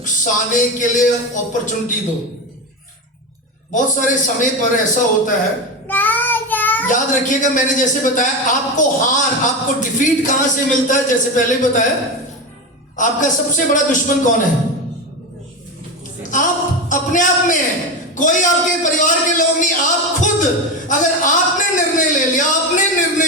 उकसाने के लिए अपॉर्चुनिटी दो। बहुत सारे समय पर ऐसा होता है, याद रखिएगा, मैंने जैसे बताया आपको डिफीट कहां से मिलता है। जैसे पहले ही बताया, आपका सबसे बड़ा दुश्मन कौन है? आप अपने आप में है। कोई आपके परिवार के लोग नहीं, आप खुद। अगर आपने निर्णय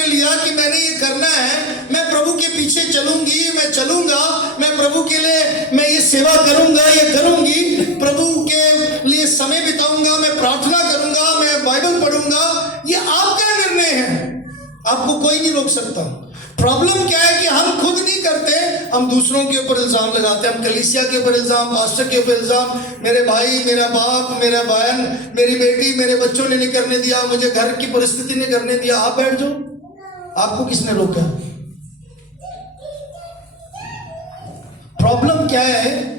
लिया कि मैंने ये करना है, मैं प्रभु के पीछे चलूंगी, मैं चलूंगा, मैं प्रभु के लिए मैं ये सेवा करूंगा, ये करूंगी, प्रभु के लिए समय बिताऊंगा, मैं प्रार्थना करूंगा, मैं बाइबल पढ़ूंगा, ये आपका निर्णय है। आपको कोई नहीं रोक सकता। प्रॉब्लम क्या है कि हम खुद नहीं करते, हम दूसरों के ऊपर इल्जाम लगाते हैं। हम कलीसिया के ऊपर इल्जाम, पास्टर के ऊपर इल्जाम, मेरे भाई, मेरा बाप, मेरा बहन, मेरी बेटी, मेरे बच्चों ने नहीं करने दिया, मुझे घर की परिस्थिति ने करने दिया। आप बैठ जाओ, आपको किसने रोका? प्रॉब्लम क्या है,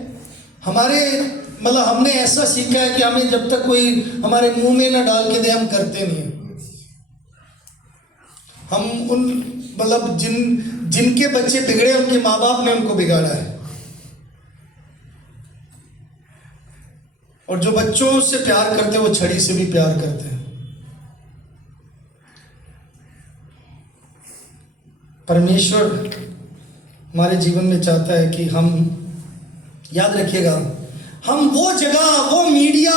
हमने ऐसा सीखा है कि हमें जब तक कोई हमारे मुंह में ना डाल के दे, हम करते नहीं। हम जिनके बच्चे बिगड़े, उनके माँ बाप ने उनको बिगाड़ा है। और जो बच्चों से प्यार करते हैं वो छड़ी से भी प्यार करते हैं। परमेश्वर हमारे जीवन में चाहता है कि हम, याद रखिएगा, हम वो जगह, वो मीडिया,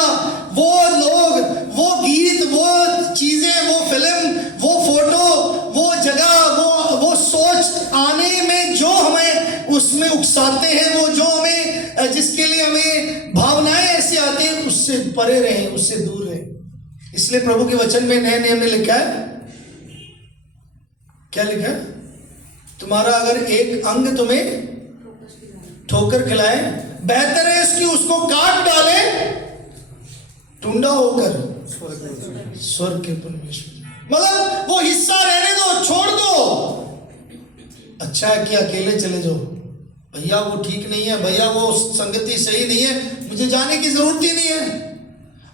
वो लोग, वो गीत, वो चीजें, वो फिल्म, वो फोटो, वो जगह, वो सोच आने में जो हमें उसमें उकसाते हैं, वो जो हमें, जिसके लिए हमें भावनाएं ऐसी आती हैं, उससे परे रहें, उससे दूर रहें। इसलिए प्रभु के वचन में नए नियम में लिखा है, क्या लिखा है? तुम्हारा अगर एक अंग तुम्हें ठोकर खिलाए, बेहतर है इसकी उसको काट डाले, टुंडा होकर स्वर्ग के परमेश्वर। मतलब वो हिस्सा रहने दो, छोड़ दो। अच्छा है कि अकेले चले जाओ, भैया वो ठीक नहीं है, भैया वो संगति सही नहीं है, मुझे जाने की जरूरत ही नहीं है।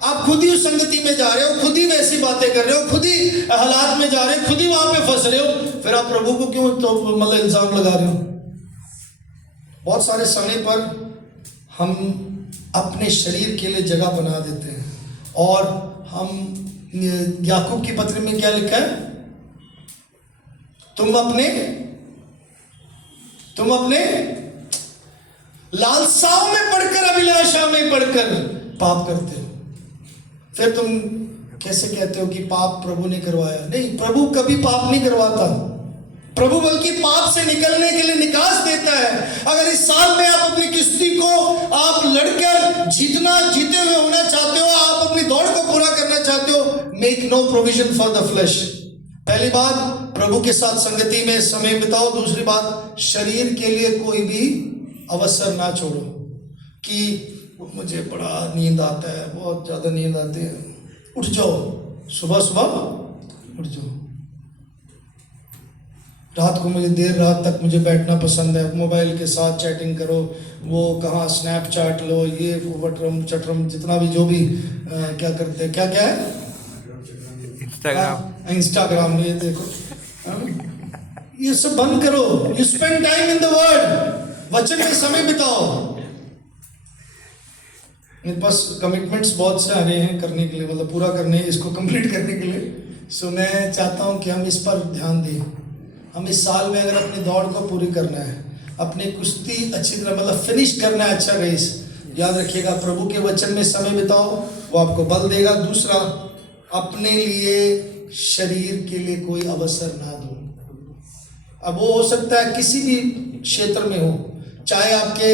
आप खुद ही उस संगति में जा रहे हो, खुद ही वैसी बातें कर रहे हो, खुद ही हालात में जा रहे हो, खुद ही वहां पे फंस रहे हो, फिर आप प्रभु को क्यों तो इल्जाम लगा रहे हो? बहुत सारे समय पर हम अपने शरीर के लिए जगह बना देते हैं। और हम, याकूब की पत्री में क्या लिखा है? तुम अपने लालसाओं में पढ़कर, अभिलाषा में पढ़कर पाप करते हो। फिर तुम कैसे कहते हो कि पाप प्रभु ने करवाया? नहीं, प्रभु कभी पाप नहीं करवाता। प्रभु बल्कि पाप से निकलने के लिए निकास देता है। अगर इस साल में आप अपनी किस्ती को आप लड़कर जीते हुए होना चाहते हो, आप अपनी दौड़ को पूरा करना चाहते हो, make no provision for the flesh. पहली बात, प्रभु के साथ संगति में समय बिताओ। दूसरी बात, शरीर के लिए कोई भी अवसर ना छोड़ो कि मुझे बड़ा नींद आता है, बहुत ज़्यादा नींद आती है, उठ जाओ, सुबह सुबह उठ जाओ। रात को मुझे देर रात तक मुझे बैठना पसंद है, मोबाइल के साथ चैटिंग करो, वो कहाँ स्नैपचैट लो, ये वटरम चटरम जितना भी जो भी क्या करते हैं, क्या क्या है, इंस्टाग्राम, ये देखो, ये सब बंद करो। You spend time in the word, वचन में समय बिताओ। मेरे पास कमिटमेंट्स बहुत से आ रहे हैं करने के लिए, मतलब पूरा करने, इसको कंप्लीट करने के लिए। सो मैं चाहता हूं कि हम इस पर ध्यान दें। हम इस साल में अगर अपनी दौड़ को पूरी करना है, अपनी कुश्ती अच्छी तरह मतलब फिनिश करना है, अच्छा रेस, याद रखिएगा प्रभु के वचन में समय बिताओ, वो आपको बल देगा। दूसरा, अपने लिए शरीर के लिए कोई अवसर ना दो। अब वो हो सकता है किसी भी क्षेत्र में हो, चाहे आपके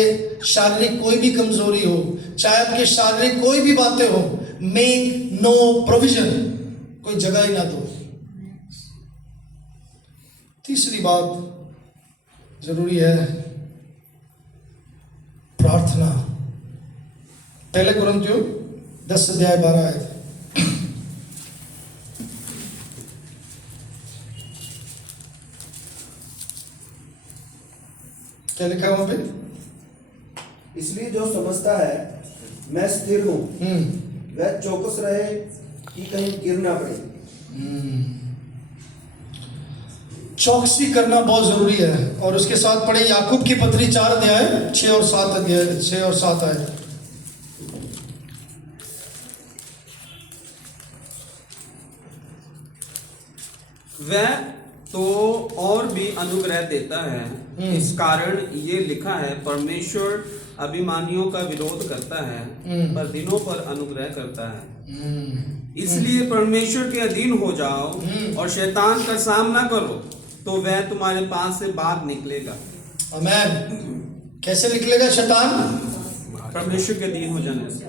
शारीरिक कोई भी कमजोरी हो, चाहे आपके शारीरिक कोई भी बातें हो, मेक नो प्रोविजन, कोई जगह ही ना दो। तीसरी बात जरूरी है, प्रार्थना। पहले कुरिन्थियों 10:12 क्या लिखा है वहां पे? इसलिए जो समझता है मैं स्थिर हूँ, वह चौकस रहे कि कहीं गिर ना पड़े। चौकसी करना बहुत जरूरी है। और उसके साथ पढ़े याकूब की पत्री 4 6 और 7 आए। वह तो और भी अनुग्रह देता है, इस कारण ये लिखा है, परमेश्वर अभिमानियों का विरोध करता है पर दिनों पर अनुग्रह करता है। इसलिए परमेश्वर के अधीन हो जाओ और शैतान का सामना करो, तो वह तुम्हारे पास से भाग निकलेगा। आमीन। कैसे निकलेगा शैतान? परमेश्वर के अधीन हो जाने से।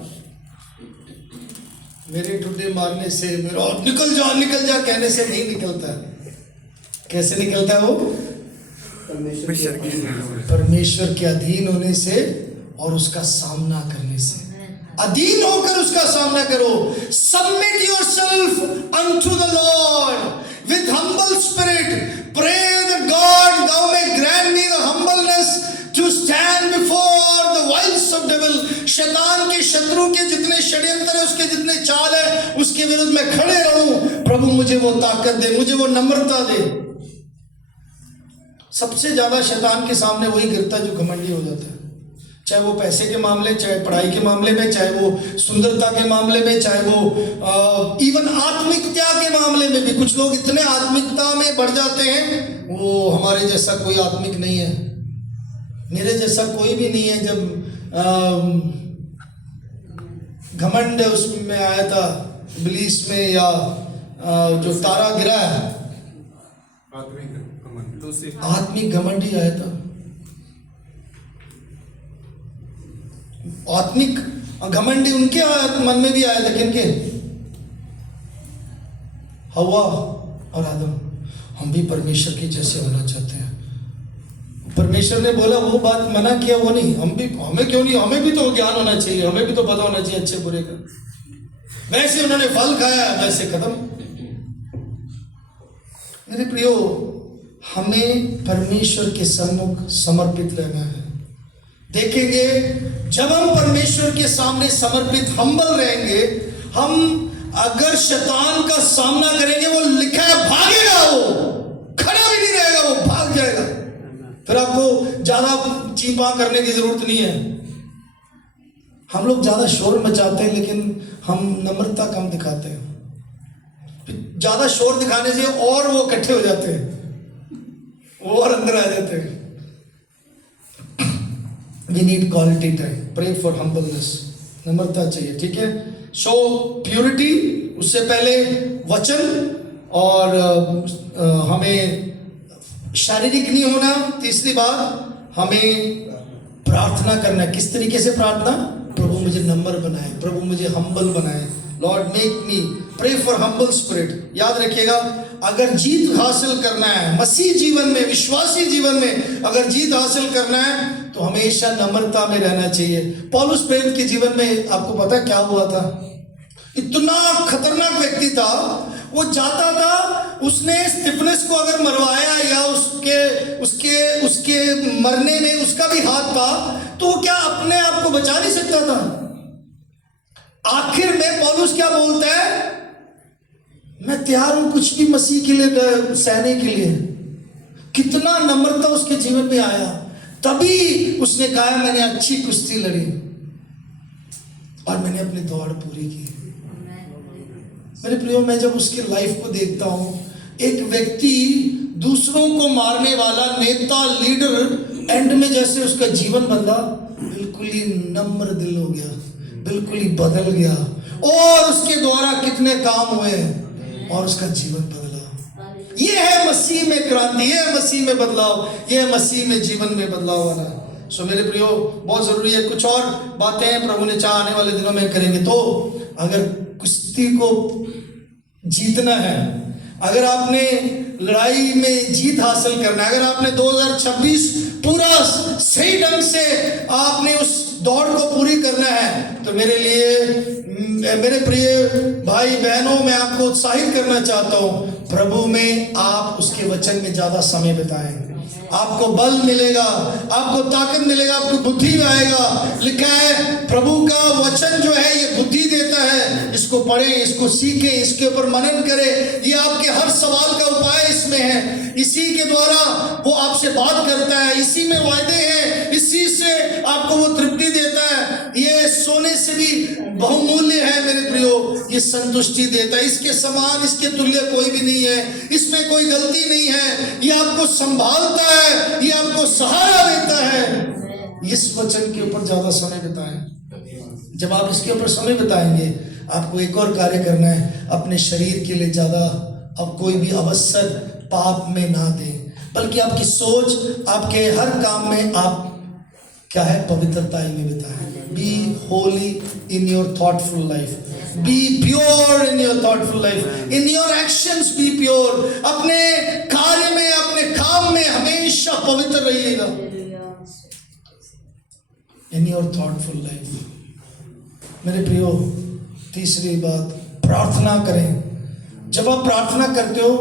मेरे ठुड्डे मारने से, मेरा निकल जा कहने से नहीं निकलता। कैसे निकलता है वो? परमेश्वर के अधीन होने से और उसका सामना करने से। अधीन होकर उसका सामना करो। Submit yourself unto the Lord with humble spirit, pray that God thou may grant me the humbleness to stand before the wiles of devil। शैतान के, शत्रु के जितने षड्यंत्र है, उसके जितने चाल है, उसके विरुद्ध में खड़े रहूं। प्रभु मुझे वो ताकत दे, मुझे वो नम्रता दे। सबसे ज्यादा शैतान के सामने वही गिरता है जो घमंडी हो जाता है, चाहे वो पैसे के मामले, चाहे पढ़ाई के मामले में, चाहे वो सुंदरता के मामले में, चाहे वो इवन आत्मिकता के मामले में भी। कुछ लोग इतने आत्मिकता में बढ़ जाते हैं, वो हमारे जैसा कोई आत्मिक नहीं है, मेरे जैसा कोई भी नहीं है। जब घमंड उसमें आया था इब्लीस में, या जो तारा गिरा है, आत्मिक घमंड ही आया था। आत्मिक घमंडी उनके मन में भी आया था, किनके? हवा और आदम। हम भी परमेश्वर के जैसे होना चाहते हैं। परमेश्वर ने बोला, वो बात मना किया, वो नहीं। हमें क्यों नहीं? हमें भी तो ज्ञान होना चाहिए, हमें भी तो पता होना चाहिए अच्छे बुरे का। वैसे उन्होंने फल खाया, वैसे खत्म। मेरे प्रियो, हमें परमेश्वर के सम्मुख समर्पित रहना है। देखेंगे, जब हम परमेश्वर के सामने समर्पित हम्बल रहेंगे, हम अगर शैतान का सामना करेंगे, वो लिखा है भागेगा, वो खड़ा भी नहीं रहेगा, वो भाग जाएगा। फिर आपको ज्यादा चीपा करने की जरूरत नहीं है। हम लोग ज्यादा शोर मचाते हैं, लेकिन हम नम्रता कम दिखाते हैं। ज्यादा शोर दिखाने से और वो इकट्ठे हो जाते हैं, और अंदर आ जाते हैं। We need quality time. Pray for humbleness. नम्रता चाहिए, ठीक है। सो प्योरिटी, उससे पहले वचन, और हमें शारीरिक नहीं होना। तीसरी बात, हमें प्रार्थना करना है। किस तरीके से प्रार्थना? प्रभु मुझे नम्र बनाए, प्रभु मुझे हम्बल बनाए। Lord make me, pray for humble spirit. याद रखिएगा, अगर जीत हासिल करना है मसीह जीवन में, विश्वासी जीवन में अगर जीत हासिल करना है तो हमेशा नम्रता में रहना चाहिए। पौलुस प्रेरित के जीवन में आपको पता क्या हुआ था? इतना खतरनाक व्यक्ति था, वो जाता था, उसने स्तिफनस को अगर मरवाया या उसके उसके उसके मरने में उसका भी हाथ था, तो वो क्या अपने आप को बचा नहीं सकता था? आखिर में पौलुस क्या बोलता है? मैं तैयार हूं कुछ भी मसीह के लिए सहने के लिए। कितना नम्रता उसके जीवन में आया, तभी उसने कहा मैंने अच्छी कुश्ती लड़ी और मैंने अपनी दौड़ पूरी की। मेरे प्रियो, मैं जब उसकी लाइफ को देखता हूं, एक व्यक्ति दूसरों को मारने वाला नेता, लीडर, एंड में जैसे उसका जीवन बदला, बिल्कुल ही नम्र दिल हो गया, बिल्कुल ही बदल गया, और उसके द्वारा कितने काम हुए और उसका जीवन बदला। ये है मसीह में क्रांति, ये है मसीह में बदलाव, ये है मसीह में जीवन में बदलाव वाला। सो मेरे प्रियो, बहुत जरूरी है। कुछ और बातें प्रभु ने चाहा आने वाले दिनों में करेंगे। तो अगर कुश्ती को जीतना है, अगर आपने लड़ाई में जीत हासिल करना है, अगर आपने 2026 पूरा सही ढंग से आपने उस दौड़ को पूरी करना है, तो मेरे लिए, मेरे प्रिय भाई बहनों, मैं आपको उत्साहित करना चाहता हूं, प्रभु में आप उसके वचन में ज्यादा समय बिताएं। आपको बल मिलेगा, आपको ताकत मिलेगा, आपको बुद्धि आएगा। लिखा है प्रभु का वचन जो है ये बुद्धि देता है। इसको पढ़ें, इसको सीखें, इसके ऊपर मनन करें। ये आपके हर सवाल का उपाय इसमें है। इसी के द्वारा वो आपसे बात करता है, इसी में वायदे हैं, इसी से आपको वो तृप्ति देता है। ये सोने से भी बहुमूल्य है मेरे प्रियो, ये संतुष्टि देता है। इसके समान, इसके तुल्य कोई भी नहीं है, इसमें कोई गलती नहीं है। ये आपको संभालता है, ये आपको सहारा देता है। इस वचन के ऊपर ज्यादा समय बिताएं। जब आप इसके ऊपर समय बिताएंगे, आपको एक और कार्य करना है, अपने शरीर के लिए ज्यादा अब कोई भी अवसर पाप में ना दें, बल्कि आपकी सोच, आपके हर काम में आप क्या है, पवित्रता में बिताएं। Be holy in your thoughtful life, be pure in your thoughtful life, in your actions be pure. अपने कार्य में, अपने काम में हमेशा पवित्र रहिएगा। In your thoughtful life. मेरे प्रियो, तीसरी बात, प्रार्थना करें। जब आप प्रार्थना करते हो,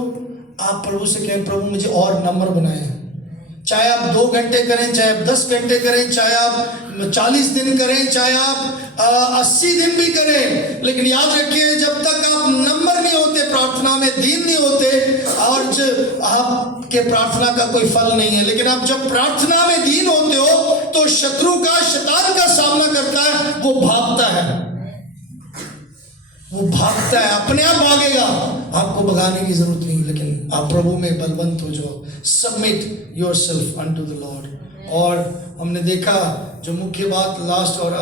आप प्रभु से कहें प्रभु मुझे और नम्र बनाए। चाहे आप 2 घंटे करें, चाहे आप 10 घंटे करें, चाहे आप 40 दिन करें, चाहे आप 80 दिन भी करें, लेकिन याद रखिए जब तक आप नम्र नहीं होते, प्रार्थना में दीन नहीं होते, और आपके प्रार्थना का कोई फल नहीं है। लेकिन आप जब प्रार्थना में दीन होते हो तो शत्रु का, शैतान का सामना करता है, वो भागता है, वो भागता है, अपने आप भागेगा, आपको भगाने की जरूरत नहीं। लेकिन आप प्रभु में बलवंत हो जाओ, submit yourself unto the Lord. और हमने देखा जो मुख्य बात, लास्ट और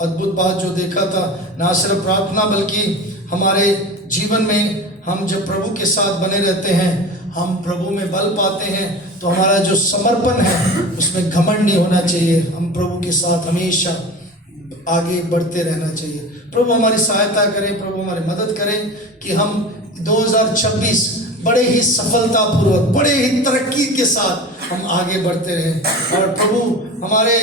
अद्भुत बात जो देखा था, ना सिर्फ प्रार्थना बल्कि हमारे जीवन में हम जब प्रभु के साथ बने रहते हैं, हम प्रभु में बल पाते हैं। तो हमारा जो समर्पण है उसमें घमंड नहीं होना चाहिए, हम प्रभु के साथ हमेशा आगे बढ़ते रहना चाहिए। प्रभु हमारी सहायता करें, प्रभु हमारी मदद करें कि हम 2026 बड़े ही सफलतापूर्वक, बड़े ही तरक्की के साथ हम आगे बढ़ते रहें। और प्रभु हमारे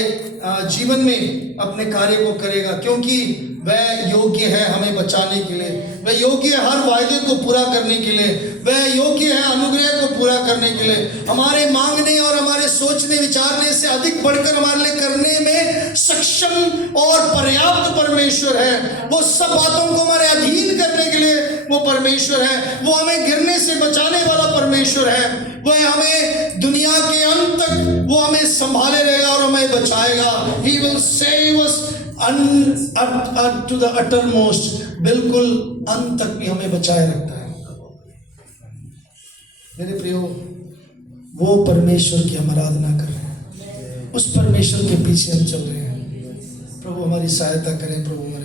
जीवन में अपने कार्य को करेगा, क्योंकि वह योग्य है हमें बचाने के लिए, वह योग्य है हर वायदे को पूरा करने के लिए, वह योग्य है अनुग्रह को पूरा करने के लिए। हमारे मांगने और हमारे सोचने विचारने से अधिक बढ़कर हमारे लिए करने में सक्षम और पर्याप्त परमेश्वर है। वो सब बातों को हमारे अधीन करने के लिए वो परमेश्वर है। वो हमें गिरने से बचाने वाला परमेश्वर है। वह हमें दुनिया के अंत तक वो हमें संभाले रहेगा और हमें बचाएगा। He will save us to the uttermost, बिल्कुल अंत तक भी हमें बचाए रखता है। मेरे प्रियो, वो परमेश्वर की हम आराधना कर रहे हैं, उस परमेश्वर के पीछे हम चल रहे हैं। प्रभु हमारी सहायता करें, प्रभु हमारे